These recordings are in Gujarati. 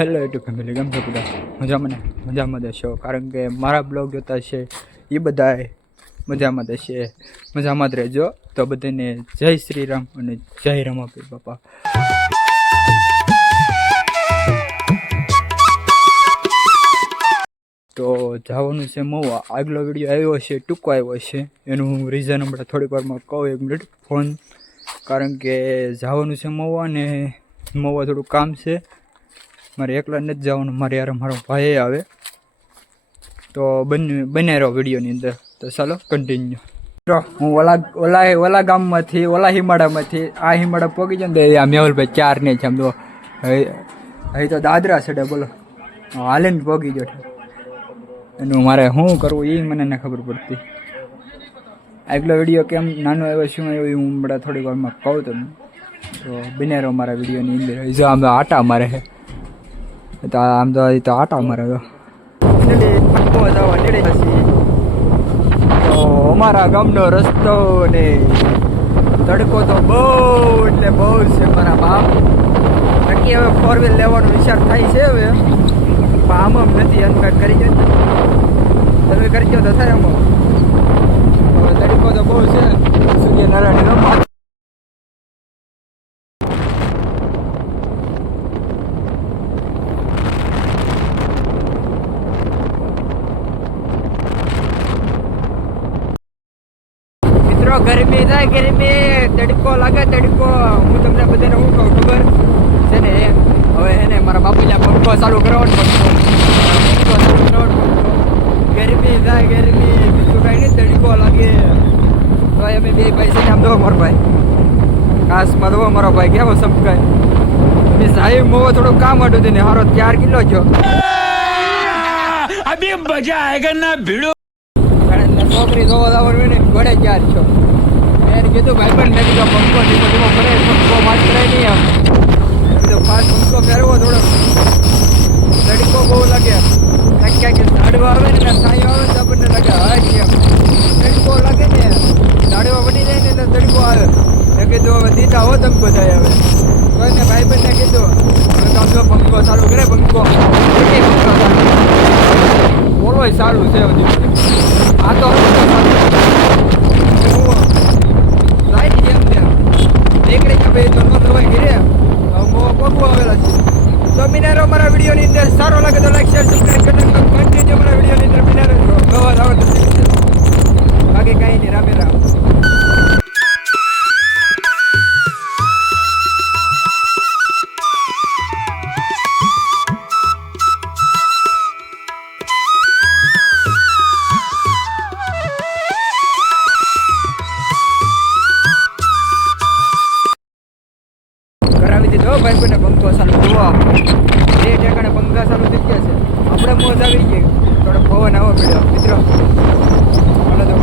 હેલો યુટ્યુબ ફેમિલી, કેમ છો બધા? મજામાં દેશો, કારણ કે મારા બ્લોગ જોતા છે એ બધા મજામાં દેશે, મજામાં જ રહેજો. તો બધાને જય શ્રી રામ અને જય રમાપીર બાપા. તો જવાનું છે મહુવા. આગલો વિડીયો આવ્યો છે, ટૂંકો આવ્યો છે, એનું રીઝન હમણાં થોડીક વારમાં કહું. 1 મિનિટ ફોન, કારણ કે જવાનું છે મહુવા ને મહુવા થોડું કામ છે. મારે એકલા નથી જવાનું, મારે યાર મારો ભાઈ આવે. તો બને રહો વિડીયોની અંદર. તો ચાલો કન્ટિન્યુ. હું ઓલા ગામમાંથી, ઓલા હિમાડામાંથી આ હિમાડા પહોંચી જાય ને આ મેહુલભાઈ 4 ને છે આમ તો. અહીં તો દાદરા છે, બોલો હાલીને પહોંચી ગયો. એનું મારે શું કરવું એ મને ન ખબર પડતી. આગલો વિડીયો કેમ નાનો આવ્યો, શું આવ્યો હું હમણાં થોડીક વારમાં કહું તમને. તો બને રહો મારા વિડીયોની અંદર. જો આમ આટા મારે છે, તો આમ તો આટા મારે. તો અમારા ગામનો રસ્તો ને તડકો તો બહુ એટલે બહુ છે મારા બાપ. નક્કી હવે 4 વ્હીલ લેવાનો વિચાર થાય છે હવે, પણ આમ નથી. અનકટ કરી દે તમે કરી દો તો થાય. આમ તડકો તો બહુ છે. સૂર્યનારાયણ ગરમી થાય, ગરમી તડકો લાગે, તડકો. હું તમને બધાને શું કહું ખબર છે ને, હવે એને મારા બાપુને પંખો ચાલુ કરવાનો, ગરમી થાય, ગરમી બીજું કાંઈ નહીં, તડકો લાગે. તો અમે બે પૈસા આમ દો મારો ભાઈ, કાશમાં દો મારો ભાઈ, કેવો સમકાય. મેં સાહેબ મોવો થોડું કામ હતું ને હારો 4 કિલો છો. અભી મજા આયેગા ના ભીડો. છોકરી જોવા જવાનું ને ઘોડે 4 છો. મેં કીધું ભાઈ પણ, મેં કીધું પંખો ધીમો ધીમો પડે, પંખો માસ્ક કરાય નહીં. આમ કીધું 5 પંખો ફેરવો થોડો. તડકો બહુ લાગે, ક્યાંક ઝાડવા આવે ને છાંયો આવે તો આપણને લાગે હા કેમ તડકો લાગે ને, ઝાડવા બની જાય ને એટલે તડકો આવે. મેં કીધું હવે દીધા હો તમકો થાય. હવે કોઈને ભાઈ બંને કીધું સમજો પંખો ચાલુ કરે, પંખો બોલો સારું છે. આ તો નીકળી કે ભાઈ તો ભાઈ ઘીરે પગવું આવેલા છે. તો મિનારો મારા વિડીયોની અંદર સારો લાગે તો લાઈક શેર સબસ્ક્રાઈબ કરી નાખો. કન્ટિન્યુ મારા વિડીયોની અંદર મિનારો અવાજ આવે તો બાકી કાંઈ નહીં. રામે રામ. ભાઈ કોઈને પંખો ચાલુ જોવા, જે ઠેકાણે પંખા ચાલુ થઈ ગયા છે. આપણે મોજ આવી ગઈ, થોડો પવન આવો પડ્યો મિત્રો. હાલો તો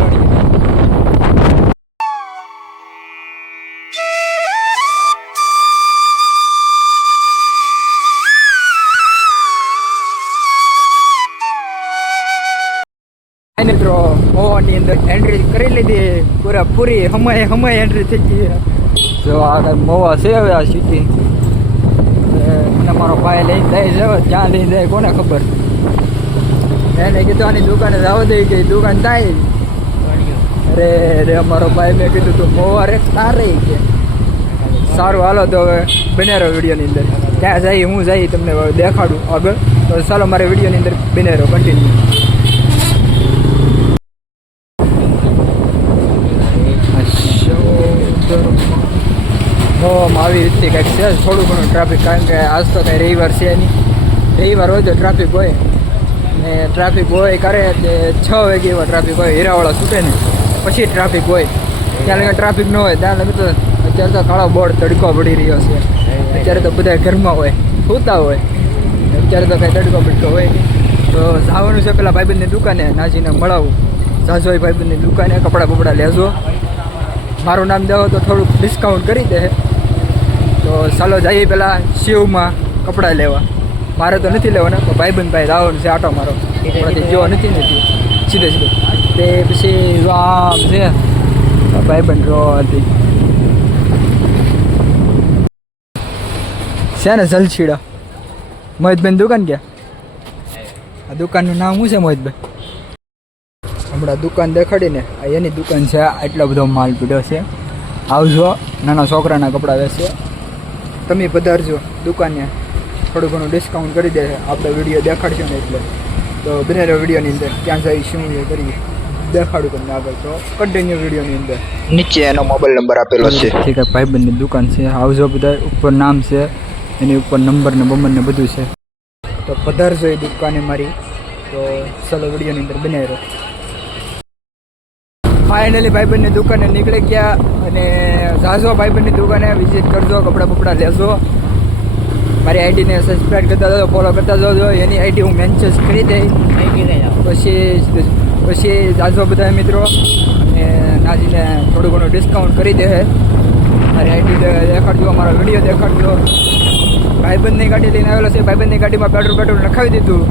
મિત્રો પવનની અંદર એન્ટ્રી કરી લીધી, પૂરી હમાય એન્ટ્રી થઈ ગઈ. જો આ મહુવા છે હવે આ સિટી. મને મારો ભાઈ લઈને જાય છે, ક્યાં લઈને જાય કોને ખબર. એને કીધું આની દુકાને જવા દે કે દુકાન થાય. અરે અમારો ભાઈ મેં કીધું તું મહુવા રે તારે કે સારું. હાલો તો હવે બને રહો વિડીયોની અંદર. ક્યાં જઈએ હું જઈ તમને દેખાડું આગળ. તો ચાલો મારે વિડીયોની અંદર બને રહો કન્ટિન્યુ. આવી રીતે કંઈક છે, થોડું ઘણું ટ્રાફિક, કારણ કે આજ તો કંઈ રવિવાર છે નહીં. રવિવાર હોય તો ટ્રાફિક હોય ને, ટ્રાફિક હોય કરે તે 6 વાગે એવા ટ્રાફિક હોય. હીરાવાળા છૂટે ને પછી ટ્રાફિક હોય, ત્યાં લગે ટ્રાફિક ન હોય. ત્યાં લગે તો અત્યારે તો કાળો બોર્ડ તડકો પડી રહ્યો છે. અત્યારે તો બધા ઘરમાં હોય, સૂતા હોય. અત્યારે તો કંઈ તડકો બડકો હોય. તો જવાનું છે પેલા ભાઈબંધની દુકાને, નાજીને મળાવું. જાજોઈ ભાઈબંધની દુકાને કપડાં બપડા લેજો. મારું નામ દેવો તો થોડુંક ડિસ્કાઉન્ટ કરી દે. તો ચાલો જઈએ પેલા શિવમાં કપડાં લેવા. મારે તો નથી લેવાના, તો ભાઈબંધ ભાઈ આવવાનું છે આટો મારો. જો નથી સીધે તે પછી આમ છે ભાઈબંધ રો હતી છે ને જલછીડા. મોહિતભાઈ દુકાન ક્યાં? આ દુકાનનું નામ શું છે મોહિતભાઈ? હમણાં દુકાન દેખાડીને આ એની દુકાન છે. આટલો બધો માલ પીડ્યો છે. આવજો, નાના છોકરાના કપડાં વેચશે. તમે પધારજો દુકાને, થોડું ઘણું ડિસ્કાઉન્ટ કરી દે. આપણે વિડીયો દેખાડશો ને એટલે તો બનેરો વિડીયોની અંદર ક્યાં જાય શું એ કરી દેખાડું તમને આગળ. તો કન્ટિન્યુ વિડીયોની અંદર નીચે એનો મોબાઈલ નંબર આપેલો છે. ઠીક છે, ભાઈબંધની દુકાન છે. આવજો બધા. ઉપર નામ છે એની ઉપર નંબર ને બમર ને બધું છે. તો પધારજો એ દુકાને મારી. તો ચાલો વિડીયોની અંદર બનાવી રહ્યો. ફાઇનલી ભાઈબંધની દુકાને નીકળી ગયા અને જાજો ભાઈબંધની દુકાને વિઝિટ કરજો, કપડાં બપડા લેજો. મારી આઈડીને સબસ્ક્રાઈબ કરતા જાઓ, ફોલો કરતા જાઓ. એની આઈડી હું મેન્શન કરી દઈ. પછી જાજો બધા મિત્રો અને નાજીને થોડું ઘણું ડિસ્કાઉન્ટ કરી દે. મારી આઈડી દેખાડજો, અમારો વિડીયો દેખાડજો. ભાઈબંધની ગાડી લઈને આવેલો છે. ભાઈબંધની ગાડીમાં પેટ્રોલ નખાવી દીધું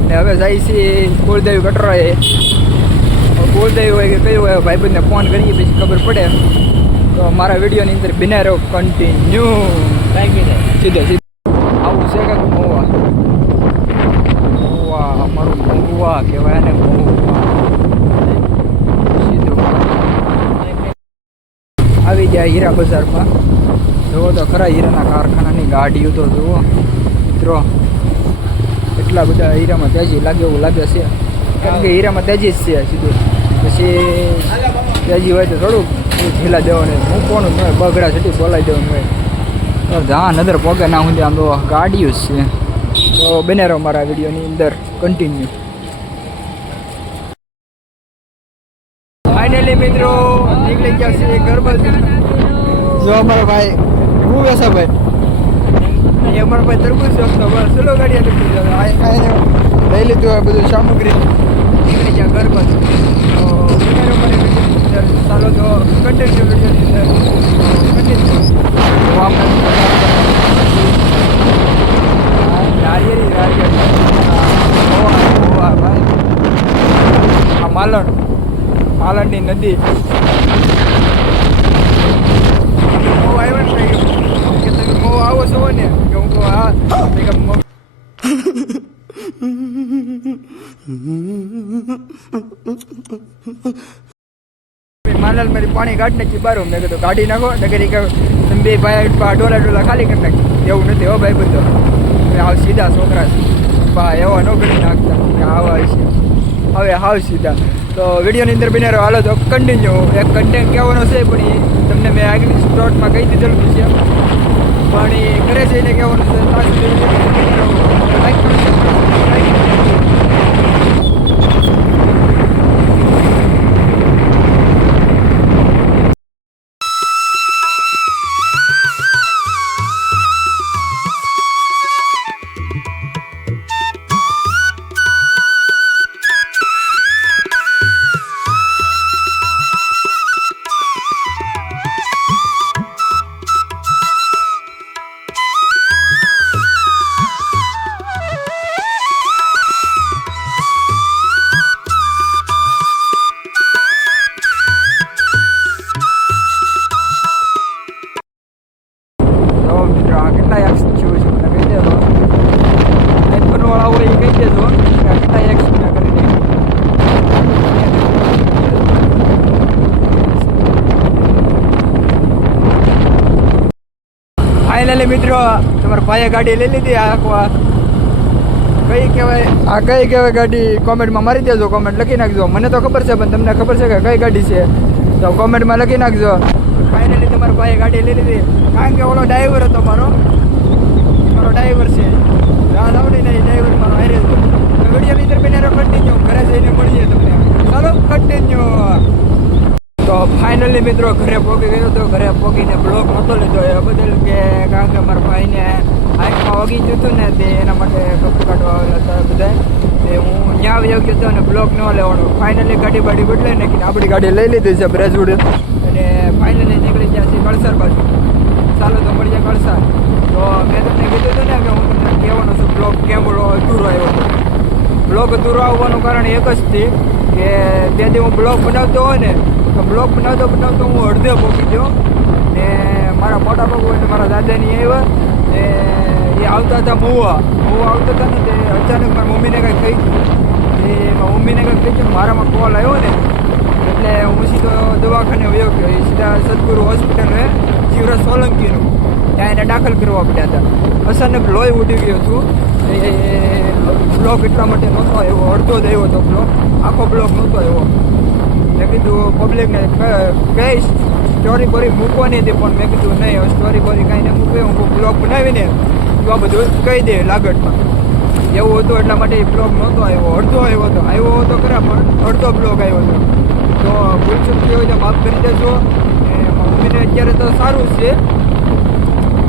અને હવે જાય છે કુળદેવી કટરાએ. બોલદેવી હોય કે કયું હોય ભાઈબંધને ફોન કરીએ પછી ખબર પડે. તો મારા વિડીયોની અંદર બિના રહો કન્ટિન્યુ. સીધે આવું છે કે મહુવા અમારું મહુવા કહેવાય ને. મહુવા સીધું આવી જાય હીરા બજારમાં. જુઓ તો ખરા હીરાના કારખાનાની ગાડીઓ તો જુઓ મિત્રો. એટલા બધા હીરામાં તેજી લાગે એવું લાગે છે, કારણ કે હીરામાં તેજી જ છે સીધું. પછી તેજી હોય તો થોડુંક ઢીલા દેવાનું, મૂકવાનું હોય, બગડા છૂટી બોલાવી દેવાનું હોય. તો જहाँ નજર પોગે ના હું આમ તો ગાડીઓ જ છે. તો બને રહો મારા વિડીયોની અંદર કન્ટિન્યુ. ફાઇનલી મિત્રો નીકળી ગયા છે ઘર બાજુ. જો અમારો ભાઈ હું બેસા ભાઈ એ અમારો ભાઈ તરબૂચ વસ્તુ ચલો ગાડી લઈ લીધું હોય બધું સામગ્રી. નીકળી ગયા ઘર બાજુ. તો ચાલો તો કન્ટિન્યુ ભાઈ. આ માલણની નદી આવ્યો ને કે તમે મોં આવો છો ને કે હું કહું હા. માલાલ મારી પાણી કાઢી નાખી બારો. મેં કીધું કાઢી નાખો નગર કે તમે બે ભાઈ ડોલા ખાલી કરી નાખી. એવું નથી હો ભાઈ બધો. હાવ સીધા છોકરા છે ભાઈ, એવા ન કરી નાખતા કે આવા છે. હવે હાવ સીધા. તો વિડીયોની અંદર બને રહો. હાલો તો કન્ટિન્યુ. એક કન્ટેન્ટ કહેવાનો છે પણ એ તમને મેં આગળની સ્ટોર્ટમાં કહી દીધેલું છે, પણ એ ઘરે જઈને કહેવાનું છે. કેટલા એક્શન થયું છે મને કહી દેજો. આઈફોનવાળા હોય એ કહી દેજો કે કેટલા એક્શન કરી દે. ફાઇનલી મિત્રો તમારા ભાઈએ ગાડી લઈ લીધી. આ કઈ કહેવાય, આ કઈ કહેવાય ગાડી કોમેન્ટમાં મારી દેજો. કોમેન્ટ લખી નાખજો. મને તો ખબર છે પણ તમને ખબર છે કે કઈ ગાડી છે તો કોમેન્ટમાં લખી નાખજો. ફાઇનલી તમારા ભાઈએ ગાડી લઈ લીધી. કારણ કે ઓલો ડ્રાઈવર હતો મારો ડ્રાઈવર છે. રાત આવડી નહીં ડ્રાઈવર મારો હારે હતો. વિડીયોની અંદર બને કન્ટિન્યુ. ઘરે જઈને મળીએ તમને. ચાલો કન્ટિન્યુ. તો ફાઇનલી મિત્રો ઘરે પહોંચી ગયો હતો. ઘરે પહોંચીને બ્લોગ નહોતો લીધો એ બદલ કે કારણ કે મારા ભાઈને આંખમાં વાગી ગયું હતું ને તે એના માટે કપડું કાઢવા આવેલા હતા બધા. તે હું ત્યાં આવી ગયો હતો અને બ્લોગ ન લેવાનો. ફાઇનલી ગાડી બદલાઈ નાખીને આપણી ગાડી લઈ લીધી છે બ્રેજવુડ. અને ફાઇનલી નીકળી ગયા છે કળસાર બાજુ. ચાલો તો મળીએ કળસાર. તો મેં તમને કીધું હતું ને કે હું તમને કહેવાનો છું બ્લોગ કેમ અધૂરો આવ્યો હતો. બ્લોગ અધૂરો આવવાનું કારણ એક જ છે કે ત્યાંથી હું બ્લોગ બનાવતો હોય ને તો બ્લોગ બનાવતો હું અડધે પહોંચી ગયો ને મારા મોટા પગ હોય ને મારા દાદાની આવ્યા ને એ આવતા હતા મહુવા આવતા હતા ને તે અચાનક મારી મમ્મીને કંઈ થઈ ગયું. એ મારી મમ્મીને કંઈક થઈ ગયું, મારામાં કોલ આવ્યો ને એટલે હું સીધો દવાખાને વયો ગયો. એ સીધા સદગુરુ હોસ્પિટલ હે શિવરાજ સોલંકીનું, ત્યાં એને દાખલ કરવા પડ્યા હતા. અચાનક લોહી ઉડી ગયું હતું. એ બ્લોક એટલા માટે નહોતો આવ્યો, અડધો જ આવ્યો હતો બ્લોક, આખો બ્લોક નહોતો આવ્યો. મેં કીધું પબ્લિકને કઈ સ્ટોરી બોરી મૂકવાની હતી, પણ મેં કીધું નહીં, હવે સ્ટોરી બોરી કાંઈ ન મૂકવે, હું બ્લોગ બનાવીને તો આ બધું કહી દે લાગટમાં. એવું હતું એટલા માટે એ બ્લોગ નહોતો આવ્યો, અડધો આવ્યો હતો ખરા, પણ અડધો બ્લોગ આવ્યો હતો. તો ભૂલ ચૂકી હોય તો માફ કરી દેજો. મમ્મીને અત્યારે તો સારું છે,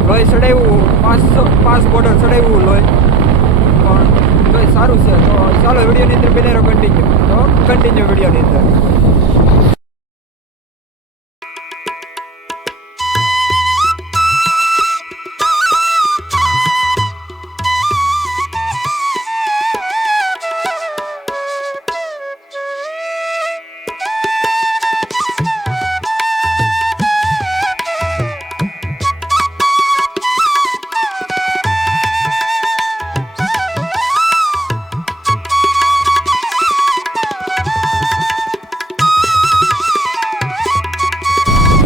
લોહી ચડાવ્યું, 5 બોટલ ચડાવ્યું લોહી, પણ લોહી સારું છે. તો ચાલો વિડીયોની અંદર બને રહો કન્ટિન્યુ વિડીયોની અંદર.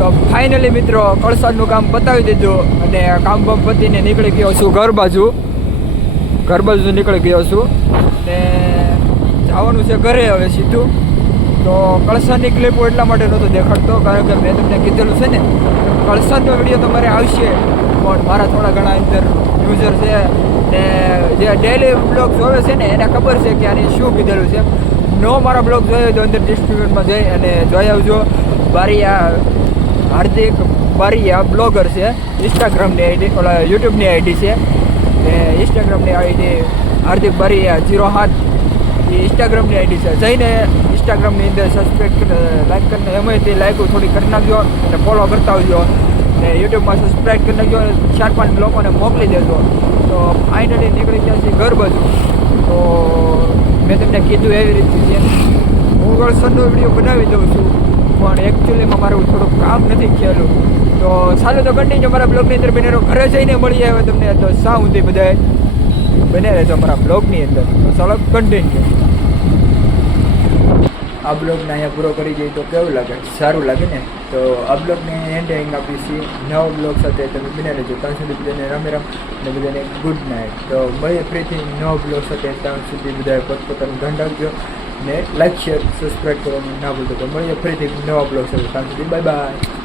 તો ફાઇનલી મિત્રો કળસાદનું કામ પતાવી દીધું અને કામ પતીને નીકળી ગયો છું ઘર બાજુ નીકળી ગયો છું ને જવાનું છે ઘરે હવે સીધું. તો કળસાદની ક્લિપ એટલા માટે નહોતો દેખાડતો કારણ કે મેં તમને કીધેલું છે ને કળસાદનો વિડીયો તમારે આવશે, પણ મારા થોડા ઘણા અંદર યુઝર છે ને જે ડેલી બ્લોગ જોવે છે ને એને ખબર છે કે આની શું કીધેલું છે. મારા બ્લોગ જોયો તો અંદર ડિસ્ટ્રીબ્યુટમાં જઈ અને જોઈ આવજો. હાર્દિક બારિયા બ્લોગર છે, ઇન્સ્ટાગ્રામની આઈડી, ઓલા યુટ્યુબની આઈડી છે ને ઇન્સ્ટાગ્રામની આઈડી હાર્દિક બારિયા 07 એ ઇન્સ્ટાગ્રામની આઈડી છે. જઈને ઇન્સ્ટાગ્રામની અંદર સબસ્ક્રાઈબ લાઈક કરીને એમાંય તે લાઈકો થોડી કરી નાખજો અને ફોલો કરતા આવજો ને યુટ્યુબમાં સબસ્ક્રાઈબ કરી નાખજો અને 4-5 લોકોને મોકલી દેજો. તો ફાઇનલી નીકળી ગયા છે ઘર બાજુ. તો મેં તમને કીધું એવી રીતે છે હું કળસાદનો વિડીયો બનાવી દઉં છું, પણ એકચ્યુઅલીમાં મારું થોડુંક કામ નથી ખેલું. તો ચાલો તો કન્ટિન્યુ મારા બ્લોગની અંદર બને રહો. ઘરે જઈને મળીએ હવે તમને તો શા સુધી બધાએ બને રહેજો મારા બ્લોગની અંદર. તો ચાલો કન્ટિન્યુ. આ બ્લોગને અહીંયા પૂરો કરી જઈએ તો કેવું લાગે? સારું લાગે ને? તો આ બ્લોગને એન્ડિંગ આપી છીએ નવો બ્લોગ સાથે. તમે બને રહેજો. ત્યાં સુધી બધાને રામ રામ અને બધાને ગુડ નાઇટ. તો મળીએ ફરીથી નવો બ્લોગ સાથે. ત્યાં સુધી બધાએ પોતપોતાનું ધ્યાન રાખજો ને લાઈક શેર સબસ્ક્રાઈબ કરવાનું ના ભૂલતો. તો મળીએ ફરીથી નવા બ્લોગ સાથે. ત્યાં સુધી બાય બાય.